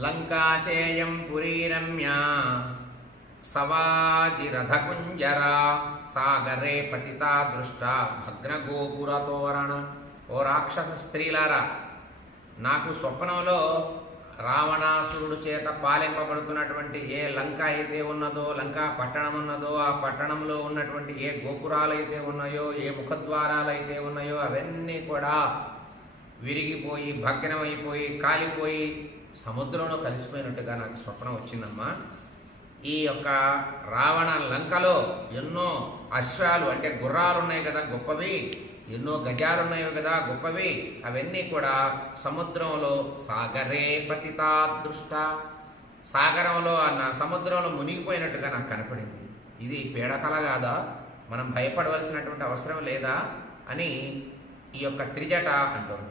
లంకాచేయం పురీరమ్యా సవాజిరథకుంజరా సాగరే పతితా దృష్ట భగ్నగోపురతోరణం. ఓ రాక్షస స్త్రీలారా, నాకు స్వప్నంలో రావణాసురుడు చేత పాలింపబడుతున్నటువంటి ఏ లంక అయితే ఉన్నదో, లంకా పట్టణం ఉన్నదో, ఆ పట్టణంలో ఉన్నటువంటి ఏ గోపురాలు అయితే ఉన్నాయో, ఏ ముఖద్వారాలు అయితే ఉన్నాయో అవన్నీ కూడా విరిగిపోయి భగ్నమైపోయి కాలిపోయి సముద్రంలో కలిసిపోయినట్టుగా నాకు స్వప్నం వచ్చిందమ్మా. ఈ యొక్క రావణ లంకలో ఎన్నో అశ్వాలు అంటే గుర్రాలు ఉన్నాయి కదా గొప్పవి, ఎన్నో గజాలు ఉన్నాయి కదా గొప్పవి, అవన్నీ కూడా సముద్రంలో సాగరే పతితా దృష్ట, సాగరంలో సముద్రంలో మునిగిపోయినట్టుగా నాకు కనపడింది. ఇది పీడకల కాదా, మనం భయపడవలసినటువంటి అవసరం లేదా అని ఈ యొక్క త్రిజట అంటారు.